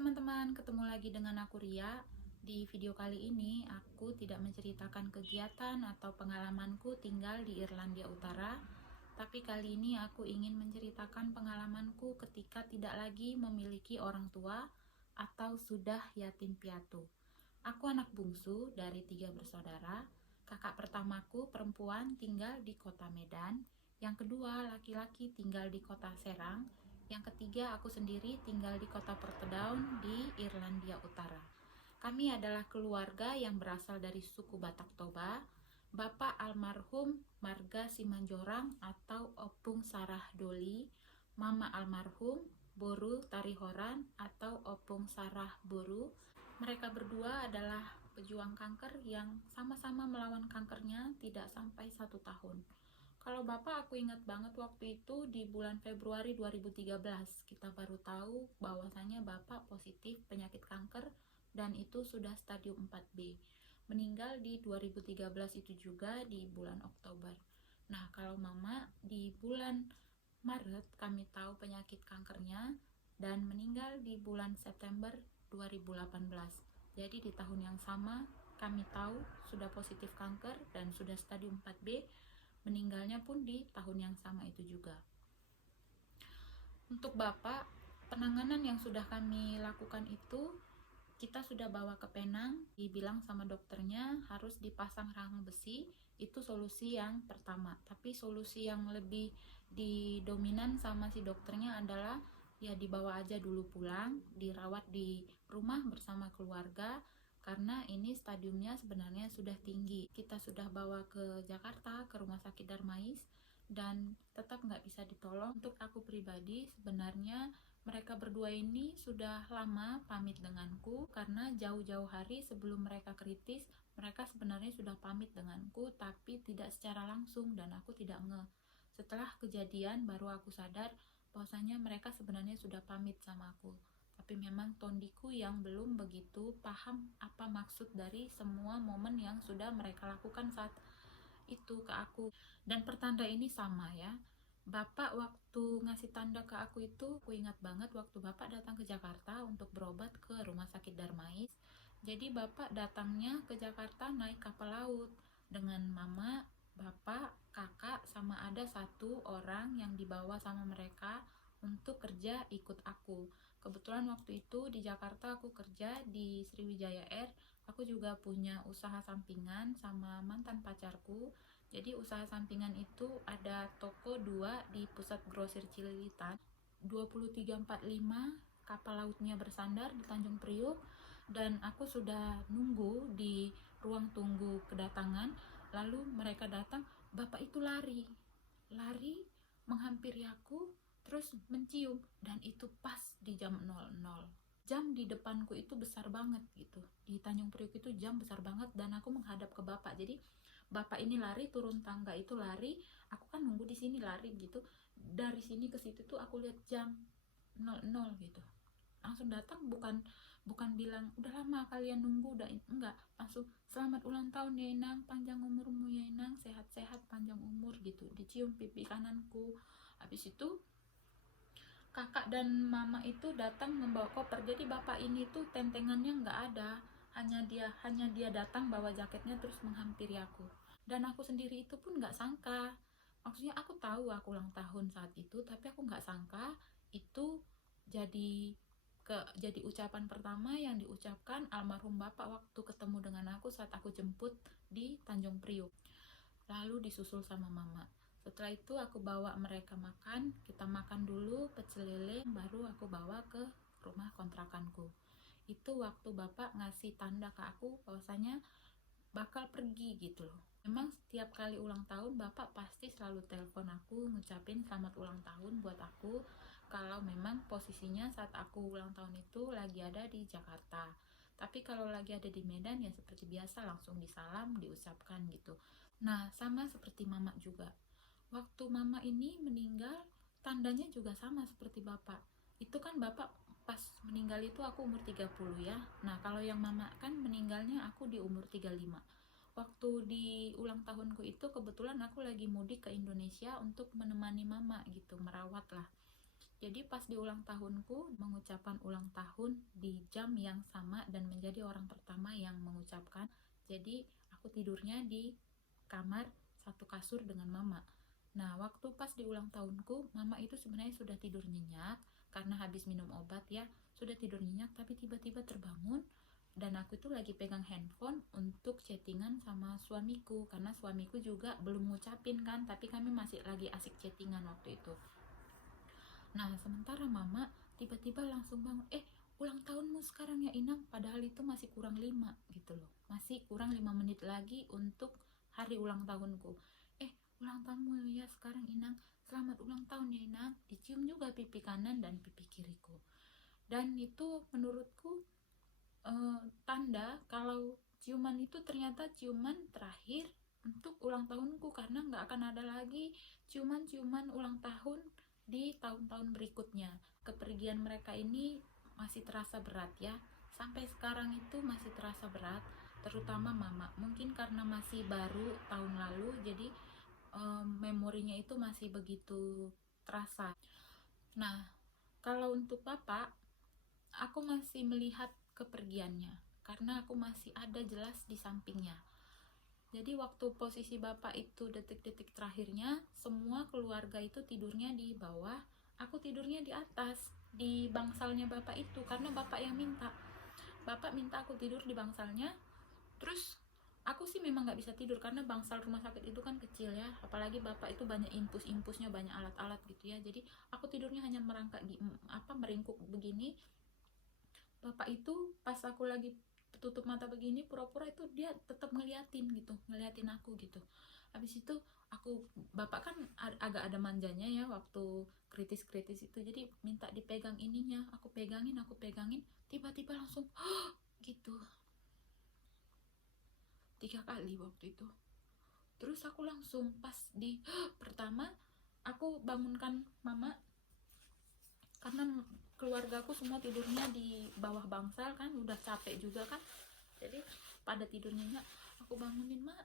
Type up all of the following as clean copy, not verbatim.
teman-teman, ketemu lagi dengan aku Ria. Di video kali ini, aku tidak menceritakan kegiatan atau pengalamanku tinggal di Irlandia Utara, tapi kali ini aku ingin menceritakan pengalamanku ketika tidak lagi memiliki orang tua atau sudah yatim piatu. Aku anak bungsu dari 3 bersaudara. Kakak pertamaku perempuan tinggal di kota Medan, yang kedua laki-laki tinggal di kota Serang, yang ketiga aku sendiri tinggal di kota Portadown di Irlandia Utara. Kami adalah keluarga yang berasal dari suku Batak Toba. Bapak almarhum Marga Simanjorang atau Opung Sarah Doli, Mama almarhum Boru Tarihoran atau Opung Sarah Boru. Mereka berdua adalah pejuang kanker yang sama-sama melawan kankernya tidak sampai 1 tahun. Kalau Bapak, aku ingat banget waktu itu di bulan Februari 2013, kita baru tahu bahwasanya Bapak positif penyakit kanker dan itu sudah stadium 4B. Meninggal di 2013 itu juga di bulan Oktober. Nah, kalau Mama di bulan Maret kami tahu penyakit kankernya dan meninggal di bulan September 2018. Jadi di tahun yang sama kami tahu sudah positif kanker dan sudah stadium 4B. Meninggalnya pun di tahun yang sama itu juga. Untuk Bapak, penanganan yang sudah kami lakukan itu, kita sudah bawa ke Penang, dibilang sama dokternya harus dipasang rahang besi. Itu solusi yang pertama. Tapi solusi yang lebih didominan sama si dokternya adalah ya dibawa aja dulu pulang, dirawat di rumah bersama keluarga, karena ini stadiumnya sebenarnya sudah tinggi. Kita sudah bawa ke Jakarta, ke Rumah Sakit Darmais, dan tetap nggak bisa ditolong. Untuk aku pribadi, sebenarnya mereka berdua ini sudah lama pamit denganku, karena jauh-jauh hari sebelum mereka kritis, mereka sebenarnya sudah pamit denganku, tapi tidak secara langsung dan aku tidak ngeh. Setelah kejadian baru aku sadar bahwasanya mereka sebenarnya sudah pamit sama aku. Tapi memang tondiku yang belum begitu paham apa maksud dari semua momen yang sudah mereka lakukan saat itu ke aku. Dan pertanda ini sama ya. Bapak waktu ngasih tanda ke aku itu, aku ingat banget waktu Bapak datang ke Jakarta untuk berobat ke Rumah Sakit Darmais. Jadi Bapak datangnya ke Jakarta naik kapal laut dengan Mama, Bapak, Kakak, sama ada 1 orang yang dibawa sama mereka untuk kerja ikut aku. Kebetulan waktu itu di Jakarta aku kerja di Sriwijaya Air. Aku juga punya usaha sampingan sama mantan pacarku. Jadi usaha sampingan itu ada toko 2 di pusat grosir Cililitan. 23.45 kapal lautnya bersandar di Tanjung Priok dan aku sudah nunggu di ruang tunggu kedatangan. Lalu mereka datang, Bapak itu lari menghampiri aku terus mencium, dan itu pas di jam 00. Jam di depanku itu besar banget gitu, di Tanjung Priok itu jam besar banget dan aku menghadap ke Bapak. Jadi Bapak ini lari turun tangga itu lari, aku kan nunggu di sini lari gitu. Dari sini ke situ tuh aku lihat jam 00 gitu. Langsung datang, bukan bilang udah lama kalian nunggu, udah enggak, langsung selamat ulang tahun ya Inang, panjang umurmu ya Inang, sehat-sehat panjang umur gitu. Dicium pipi kananku. Habis itu kakak dan mama itu datang membawa koper. Jadi bapak ini tuh tentengannya nggak ada, hanya dia datang bawa jaketnya terus menghampiri aku. Dan aku sendiri itu pun nggak sangka, maksudnya aku tahu aku ulang tahun saat itu, tapi aku nggak sangka itu jadi ucapan pertama yang diucapkan almarhum bapak waktu ketemu dengan aku saat aku jemput di Tanjung Priok. Lalu disusul sama mama. Setelah itu aku bawa mereka makan, kita makan dulu pecel lele, baru aku bawa ke rumah kontrakanku. Itu waktu bapak ngasih tanda ke aku bahwasanya bakal pergi gitu loh. Memang setiap kali ulang tahun bapak pasti selalu telepon aku ngucapin selamat ulang tahun buat aku, kalau memang posisinya saat aku ulang tahun itu lagi ada di Jakarta. Tapi kalau lagi ada di Medan ya seperti biasa langsung disalam, diucapkan gitu. Nah, sama seperti mama juga. Waktu mama ini meninggal, tandanya juga sama seperti bapak. Itu kan bapak pas meninggal itu aku umur 30 ya. Nah, kalau yang mama kan meninggalnya aku di umur 35. Waktu di ulang tahunku itu kebetulan aku lagi mudik ke Indonesia untuk menemani mama gitu, merawat lah. Jadi pas di ulang tahunku, mengucapkan ulang tahun di di jam yang sama dan menjadi orang pertama yang mengucapkan. Jadi aku tidurnya di kamar satu kasur dengan mama. Nah, waktu pas di ulang tahunku, mama itu sebenarnya sudah tidur nyenyak karena habis minum obat ya, sudah tidur nyenyak, tapi tiba-tiba terbangun dan aku itu lagi pegang handphone untuk chattingan sama suamiku, karena suamiku juga belum ngucapin kan, tapi kami masih lagi asik chattingan waktu itu. Nah, sementara mama tiba-tiba langsung bangun, ulang tahunmu sekarang ya Inang, padahal itu masih kurang 5 gitu loh, masih kurang 5 menit lagi untuk hari ulang tahunku. Ulang tahunmu ya sekarang Inang, selamat ulang tahun ya Inang. Dicium juga pipi kanan dan pipi kiriku. Dan itu menurutku tanda kalau ciuman itu ternyata ciuman terakhir untuk ulang tahunku, karena nggak akan ada lagi ciuman-ciuman ulang tahun di tahun-tahun berikutnya. Kepergian mereka ini masih terasa berat ya, sampai sekarang itu masih terasa berat, terutama mama. Mungkin karena masih baru tahun lalu, jadi memorinya itu masih begitu terasa. Nah, kalau untuk bapak, aku masih melihat kepergiannya karena aku masih ada jelas di sampingnya. Jadi waktu posisi bapak itu detik-detik terakhirnya, semua keluarga itu tidurnya di bawah, aku tidurnya di atas, di bangsalnya bapak itu, karena bapak yang minta. Bapak minta aku tidur di bangsalnya, terus aku sih memang nggak bisa tidur karena bangsal rumah sakit itu kan kecil ya, apalagi bapak itu banyak impusnya, banyak alat-alat gitu ya. Jadi aku tidurnya hanya merangkak meringkuk begini. Bapak itu pas aku lagi tutup mata begini, pura-pura itu dia tetap ngeliatin aku gitu. Habis itu bapak kan agak ada manjanya ya waktu kritis-kritis itu, jadi minta dipegang ininya, aku pegangin, tiba-tiba langsung gitu 3 kali waktu itu. Terus aku langsung pas di pertama, aku bangunkan mama karena keluarga aku semua tidurnya di bawah bangsal kan, udah capek juga kan, jadi pada tidurnya aku bangunin mak.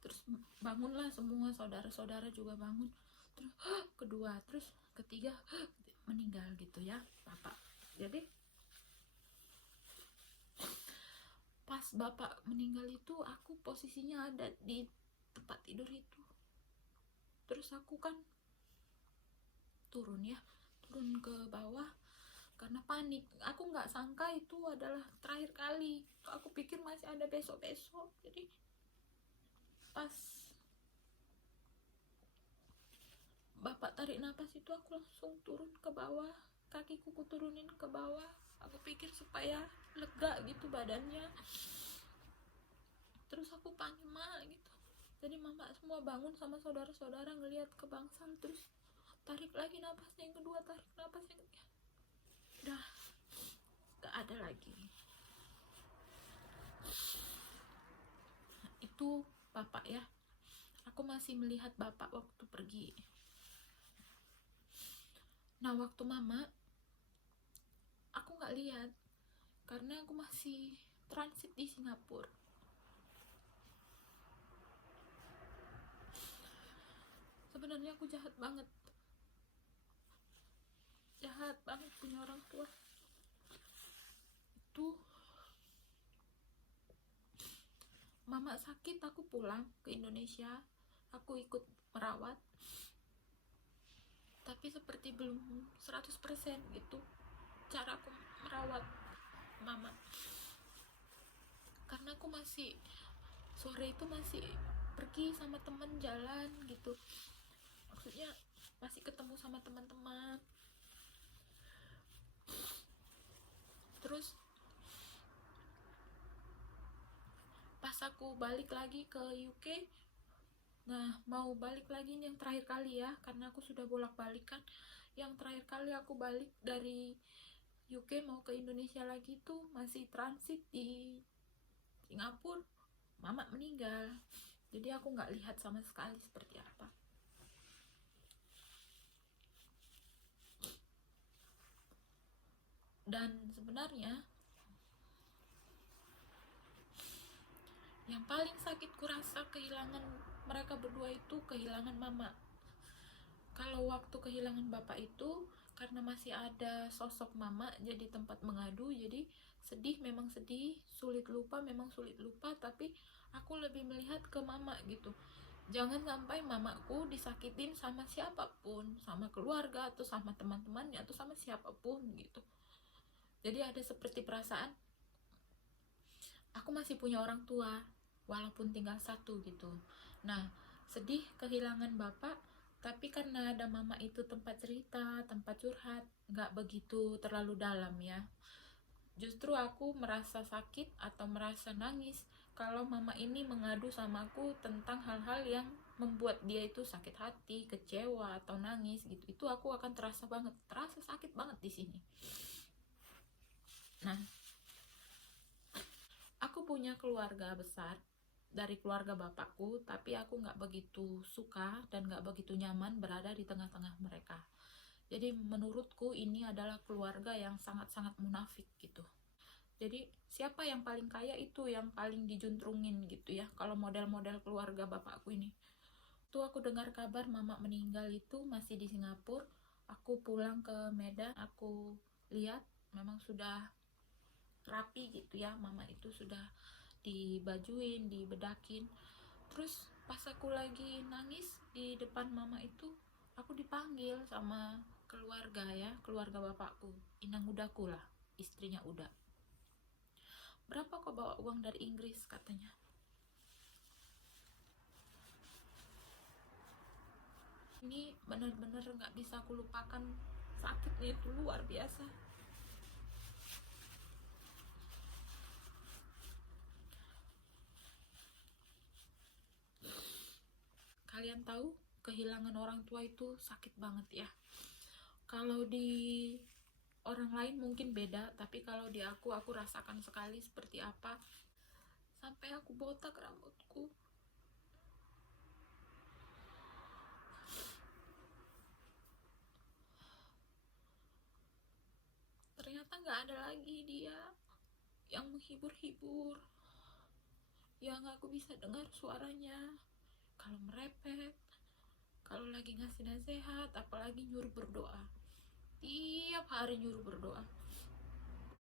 Terus bangunlah semua, saudara-saudara juga bangun. Terus kedua, terus ketiga meninggal gitu ya bapak. Jadi pas bapak meninggal itu aku posisinya ada di tempat tidur itu. Terus aku kan turun ke bawah karena panik. Aku nggak sangka itu adalah terakhir kali, aku pikir masih ada besok-besok. Jadi pas bapak tarik nafas itu aku langsung turun ke bawah, kakiku turunin ke bawah. Aku pikir supaya lega gitu badannya. Terus aku panggil mak gitu, jadi mama semua bangun sama saudara-saudara ngelihat ke bangsal. Terus tarik lagi nafasnya yang kedua, tarik nafas yang ketiga, udah gak ada lagi. Itu bapak ya, aku masih melihat bapak waktu pergi. Nah waktu mama, aku gak lihat karena aku masih transit di Singapura. Sebenarnya aku jahat banget punya orang tua. Itu mama sakit, aku pulang ke Indonesia, aku ikut merawat, tapi seperti belum 100% gitu cara aku merawat mama, karena aku masih sore itu masih pergi sama temen jalan gitu, maksudnya masih ketemu sama teman-teman. Terus pas aku balik lagi ke UK, nah mau balik lagi yang terakhir kali ya, karena aku sudah bolak-balik kan. Yang terakhir kali aku balik dari UK mau ke Indonesia lagi tuh masih transit di Singapura, mama meninggal. Jadi aku nggak lihat sama sekali seperti apa. Dan sebenarnya yang paling sakit kurasa kehilangan mereka berdua itu kehilangan mama. Kalau waktu kehilangan bapak itu karena masih ada sosok mama jadi tempat mengadu. Jadi sedih memang sedih, sulit lupa memang sulit lupa, tapi aku lebih melihat ke mama gitu. Jangan sampai mamaku disakitin sama siapapun, sama keluarga atau sama teman-temannya atau sama siapapun gitu. Jadi ada seperti perasaan aku masih punya orang tua walaupun tinggal satu gitu. Nah, sedih kehilangan bapak, tapi karena ada mama itu tempat cerita, tempat curhat, nggak begitu terlalu dalam ya. Justru aku merasa sakit atau merasa nangis kalau mama ini mengadu sama aku tentang hal-hal yang membuat dia itu sakit hati, kecewa atau nangis gitu. Itu aku akan terasa banget, terasa sakit banget di sini. Nah, aku punya keluarga besar dari keluarga bapakku, tapi aku nggak begitu suka dan nggak begitu nyaman berada di tengah-tengah mereka. Jadi menurutku ini adalah keluarga yang sangat-sangat munafik gitu. Jadi siapa yang paling kaya itu yang paling dijuntrungin gitu ya. Kalau model-model keluarga bapakku ini. Tuh aku dengar kabar mama meninggal itu masih di Singapura. Aku pulang ke Medan, aku lihat memang sudah rapi gitu ya, mama itu sudah dibajuin, dibedakin. Terus pas aku lagi nangis di depan mama itu, aku dipanggil sama keluarga ya, keluarga bapakku, inang udaku lah, istrinya udah. Berapa kau bawa uang dari Inggris katanya. Ini benar-benar nggak bisa aku lupakan, sakitnya itu luar biasa. Kalian tahu kehilangan orang tua itu sakit banget ya. Kalau di orang lain mungkin beda, tapi kalau di aku rasakan sekali seperti apa. Sampai aku botak rambutku. Ternyata nggak ada lagi dia yang menghibur-hibur, yang aku bisa dengar suaranya kalau merepet, kalau lagi ngasih nasihat, apalagi nyuruh berdoa. Tiap hari nyuruh berdoa.